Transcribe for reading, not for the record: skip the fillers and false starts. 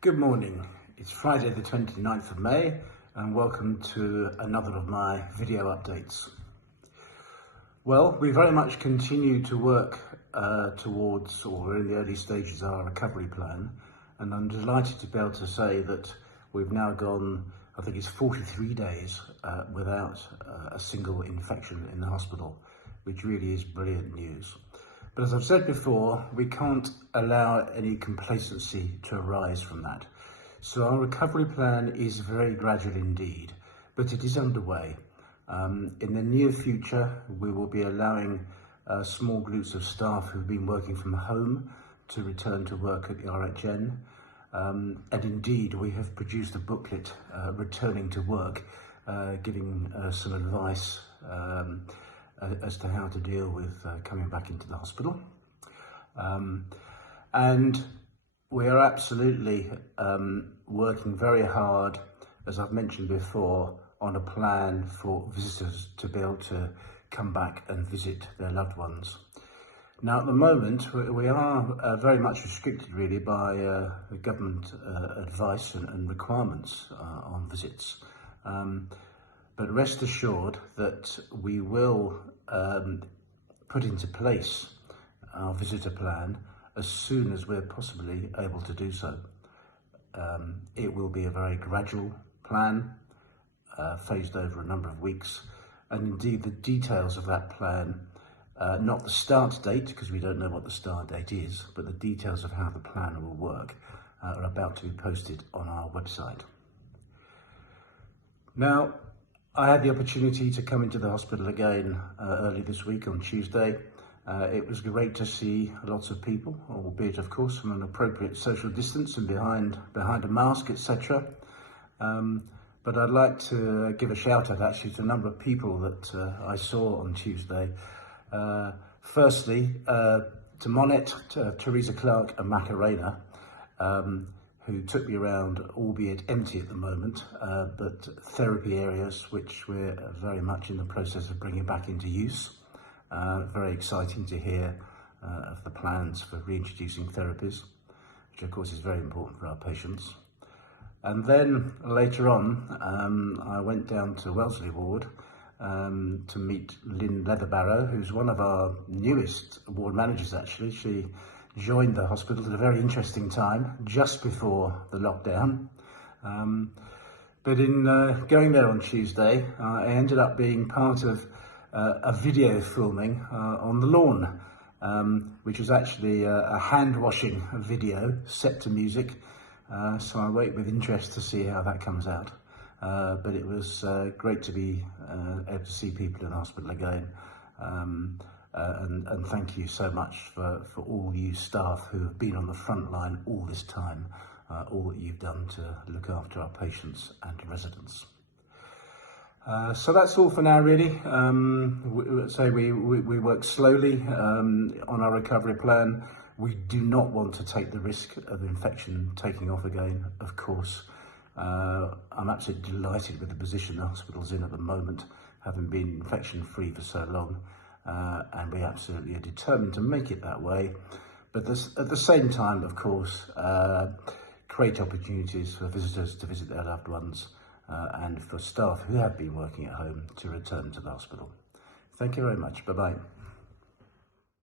Good morning. It's Friday the 29th of May and welcome to another of my video updates. Well, we very much continue to work towards, or we're in the early stages of our recovery plan, and I'm delighted to be able to say that we've now gone, I think it's 43 days without a single infection in the hospital, which really is brilliant news. But as I've said before, we can't allow any complacency to arise from that. So our recovery plan is very gradual indeed, but it is underway. In the near future, we will be allowing small groups of staff who've been working from home to return to work at the RHN. And indeed, we have produced a booklet, Returning to Work, giving some advice as to how to deal with coming back into the hospital. And we are absolutely working very hard, as I've mentioned before, on a plan for visitors to be able to come back and visit their loved ones. Now, at the moment, we are very much restricted really by government advice and requirements on visits. But rest assured that we will put into place our visitor plan as soon as we're possibly able to do so. It will be a very gradual plan, phased over a number of weeks, and indeed the details of that plan, not the start date, because we don't know what the start date is, but the details of how the plan will work are about to be posted on our website. Now, I had the opportunity to come into the hospital again early this week on Tuesday. It was great to see lots of people, albeit of course from an appropriate social distance and behind a mask, etc. But I'd like to give a shout out actually to the number of people that I saw on Tuesday. Firstly, to Monet, Teresa Clark and Macarena, who took me around, albeit empty at the moment, but therapy areas which we're very much in the process of bringing back into use. Very exciting to hear of the plans for reintroducing therapies, which of course is very important for our patients. And then later on, I went down to Wellesley Ward to meet Lynn Leatherbarrow, who's one of our newest ward managers actually. She joined the hospital at a very interesting time, just before the lockdown. But in going there on Tuesday, I ended up being part of a video filming on the lawn, which was actually a hand washing video set to music. So I wait with interest to see how that comes out. But it was great to be able to see people in the hospital again. And thank you so much for all you staff who have been on the front line all this time, all that you've done to look after our patients and residents. So that's all for now really. We work slowly on our recovery plan. We do not want to take the risk of infection taking off again, of course. I'm absolutely delighted with the position the hospital's in at the moment, having been infection free for so long. And we absolutely are determined to make it that way. But at the same time, of course, create opportunities for visitors to visit their loved ones and for staff who have been working at home to return to the hospital. Thank you very much. Bye-bye.